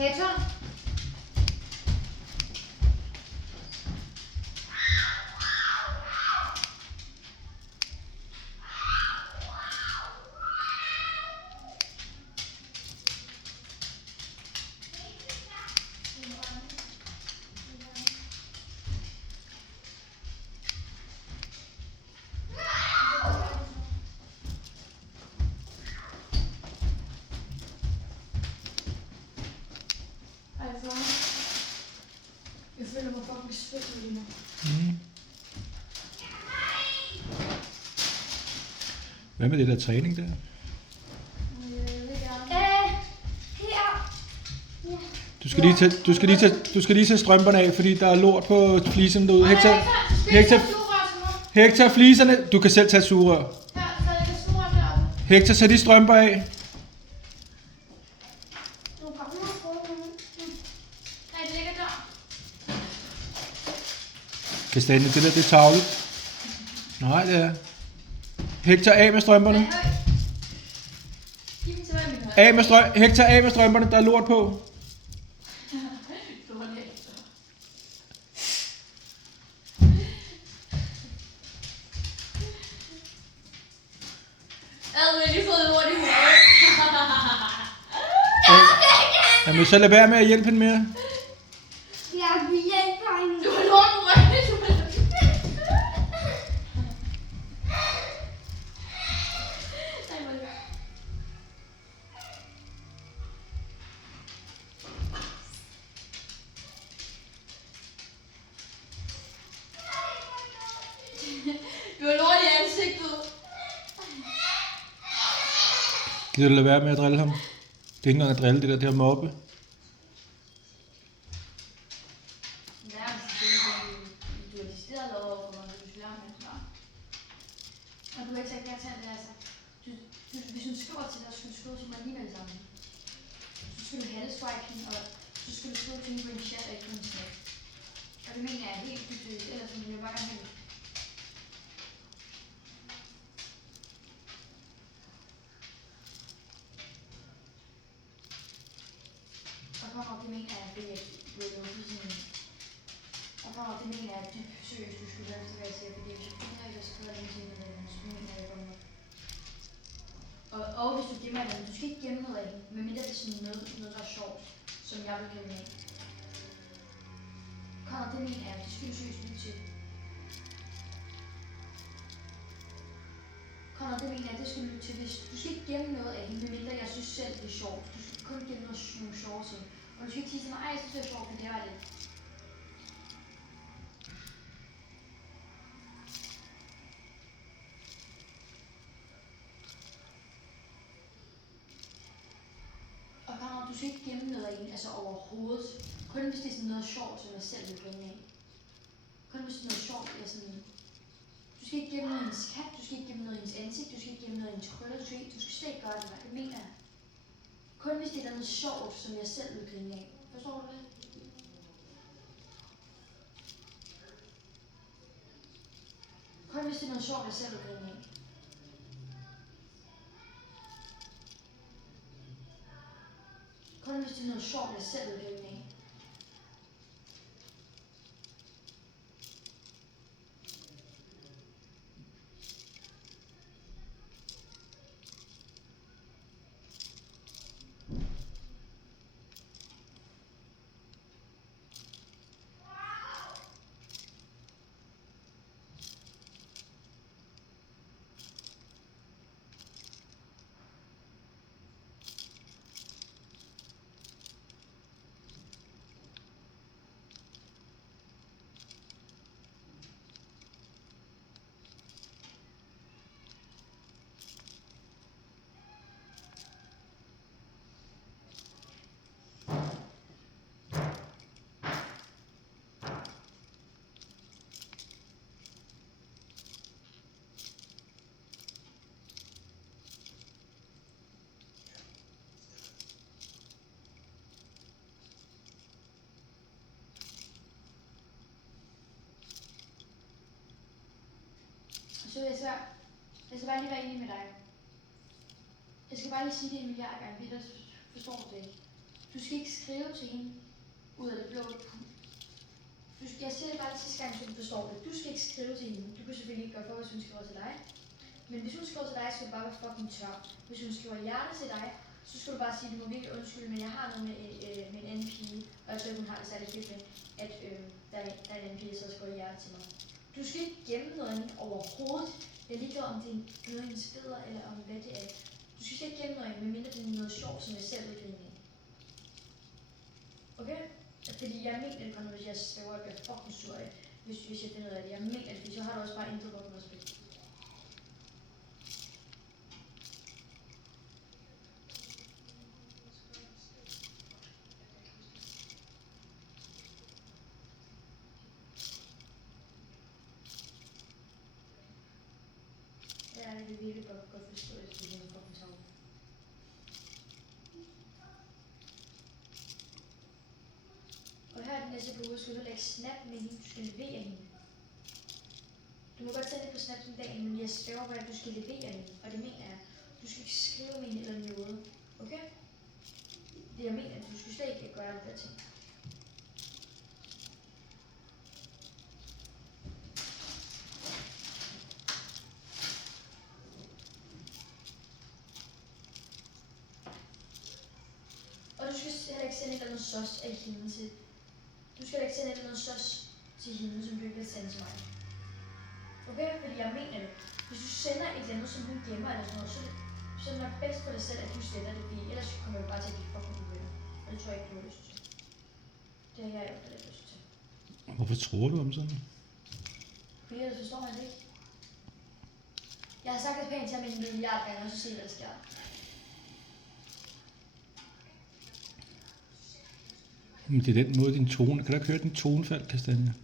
Hector? Jeg føler mig fucking spændt lige nu. Hvad med det der træning der? Du skal lige tage strømperne af, fordi der er lort på fliserne derude. Hector, fliserne. Du kan selv tage et sugerør. Hector, sæt de strømper af. Kastanje, det der, det er tarveligt. Nej, det er. Hector, af med strømperne. Hector, af med strømperne, der er lort på. Jamen, så lad være med at hjælpe hende mere. Jeg vil hjælpe hende. Du har lort på ryggen. Du har lort i ansigtet. Gider du lade være med at drille ham? Det er ikke engang at drille det der mobbe. Ja, du har decideret lavet over for mig, du skal lære med det. Og du har ikke sagt ja til det, altså. Hvis hun skriver til dig, så skal du skrive til mig alligevel sammen. Så skal du handelsstrike hende, og så skal du skrive til hende på en chat og ikke på en snap. Og det mener jeg er helt dybt, ellers vil jeg bare gerne have det. Det mener jeg, det er sådan. Og det mener jeg dybt seriøst, du skulle høre efter, hvad jeg siger, fordi hvis jeg finder ikke, så skriver jeg den til hende, så mener jeg godt nok. Og hvis du gemmer den, du skal ikke gemme noget af den, medmindre det er sådan noget, der er sjovt, som jeg vil gemme af. Conor, det mener jeg, det skal du seriøst lytte til. Conor, det mener jeg, det skal du lytte til. Du skal ikke gemme noget af hende, medmindre jeg synes selv, det er sjovt. Du skal kun gemme nogle sjove ting. Og du skal ikke sige til mig, ej, jeg synes det er sjovt, for det var det. Og Conor, du skal ikke gemme noget af hende, altså overhovedet. Kun hvis det er sådan noget sjovt, som jeg selv vil grine af. Kun hvis det er noget sjovt, jeg sådan. Du skal ikke gemme noget af hendes kat, du skal ikke gemme noget af hendes ansigt, du skal ikke gemme noget af hendes krøller, du skal slet ikke gøre det, det mener jeg. Kun hvis det er noget sjovt, som jeg selv vil grine af. Forstår du det? Kun hvis det er noget sjovt, jeg selv vil grine af. Kun hvis det er noget sjovt, jeg selv vil grine af. Så jeg skal bare lige være enig med dig. Jeg skal bare lige sige det en milliard gange, ellers forstår du det ikke. Du skal ikke skrive til hende ud af det blå. Jeg siger det bare sidste gang, så du forstår det. Du skal ikke skrive til hende. Du kan selvfølgelig ikke gøre for, hvis hun skriver til dig. Men hvis hun skriver til dig, skal du bare være fucking tør. Hvis hun skriver hjerte til dig, så skal du bare sige, at du må virkelig undskylde, men jeg har noget med en anden pige, og jeg tror, hun har det særlig fedt med, at der er en anden pige, der skriver hjerte til mig. Du skal ikke gemme noget af hende overhovedet. Jeg er ligeglad, om det er noget af hendes fædre, eller om hvad det er. Du skal ikke gemme noget af hende, medmindre det er noget sjovt, som jeg selv vil grine af. Okay? Fordi jeg mener det kun, hvis jeg svæver, at jeg bliver fucking sur af, hvis jeg finder ud af det. Jeg mener det, fordi så har du også bare intet godt med respekt. Ja, det vil virkelig godt forstå, at det er en fucking tavle. Og her den næste uge skal du lægge snap med hende, du skal levere hende. Du må godt sende det på snap som dagen, men jeg svæver på, at du skal levere hende. Og det mener jeg, du skal ikke skrive med hende eller noget. Okay? Det jeg mener, du skal slet ikke gøre det der ting. Og du skal heller ikke sende et eller andet sos af hende til. Du skal ikke sende et eller andet sos til hende, som du ikke vil sende til mig. Okay? Fordi jeg mener det. Hvis du sender et eller andet, som hun gemmer eller sådan noget, så er det nok bedst for dig selv, at du sender det, fordi ellers kommer du bare til at blive fucking uvenner. Og det tror jeg ikke, du har lyst til. Det har jeg jo ikke lyst til. Hvorfor tror du om sådan? Fordi ellers forstår man det ikke. Jeg har sagt det pænt til ham en milliard gange, og så se, hvad der sker. Men det er den måde, din tone... Kan du ikke høre din tonefald, Kastanje?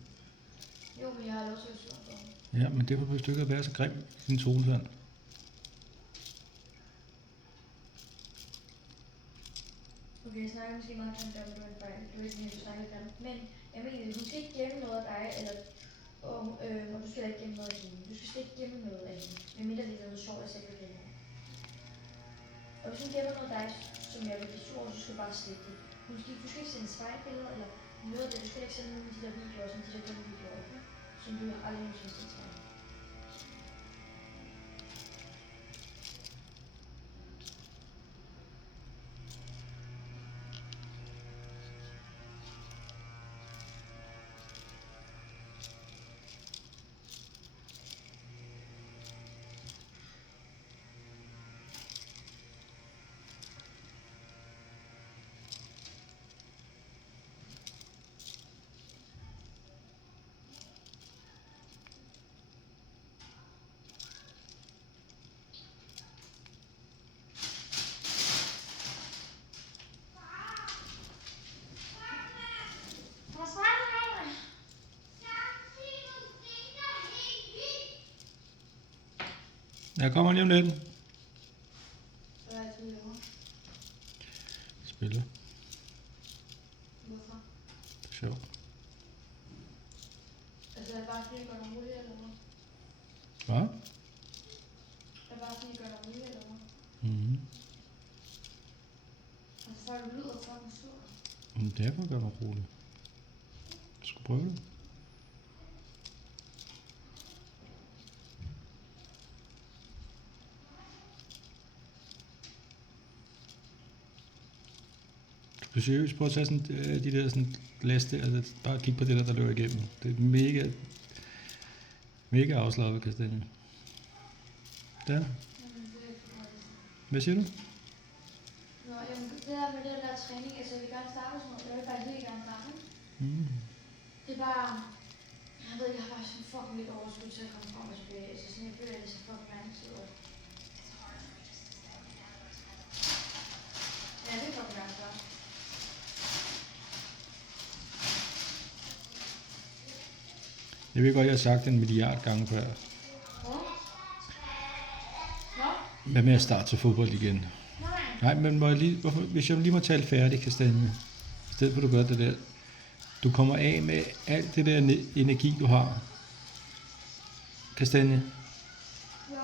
Jo, men jeg har lov til at slå på ham. Ja, men det behøver du ikke at være så grim i din tonefald. Okay, jeg snakker måske meget om det, men du er ikke mere, du snakker lidt om. Men jeg mener, hun skal ikke gemme noget af dig, eller, og du skal ikke gemme noget af hende. Du skal slet ikke gemme noget af hende, medmindre det er noget sjovt, jeg selv vil gemme. Og hvis hun gemmer noget af dig, som jeg vil blive sur, så skal du bare slette det. Du skal ikke sende spejlbilleder, eller noget af det. Du skal ikke sende nogle af de der videoer, som de der dumme videoer, okay? Som du aldrig nogensinde skal til mig. Jeg kommer lige om lidt. Hvad er det, du laver? Spille. Hvorfor? Sjov. Altså, er det bare fordi, I gør dig rolig, eller hvad? Hvad? Er det bare fordi, I gør dig rolig, eller hvad? Mhm. Altså, for du lyder fucking sur. Men derfor gør mig rolig. Du skal prøve det. Du er seriøst på at tage sådan, de der sådan glas der, altså bare kigge på det der løber igennem. Det er mega afslappet, Kastanje. Der. Hvad siger du? Nå, jamen, det der med den der træning, altså jeg vil gerne starte med sådan noget, jeg vil faktisk virkelig gerne starte. Mm. Det er bare, jeg ved ikke, jeg har bare sådan fucking lidt overskud til at komme frem og tilbage, altså sådan, jeg føler, at det er så fucking lang tid. Ja, det er fucking lang tid. Jeg ved godt, jeg har sagt det en milliard gange før. Hvad med at starte til fodbold igen? Nej, men må jeg lige, hvis jeg lige må tale færdig, Kastanje, i stedet for at du gør det der. Du kommer af med alt det der energi, du har. Kastanje. Ja.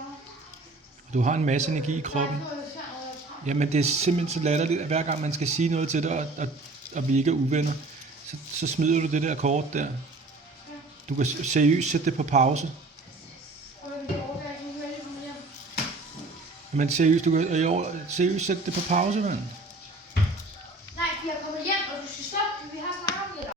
Du har en masse energi i kroppen. Jeg tror, det sker noget, Jamen det er simpelthen så latterligt, at hver gang man skal sige noget til dig, og vi ikke er uvenner, så smider du det der kort der. Du kan seriøst sætte det på pause. Og det overgår ikke, nu vil jeg komme hjem. Men seriøst, du kan seriøst sætte det på pause, mand.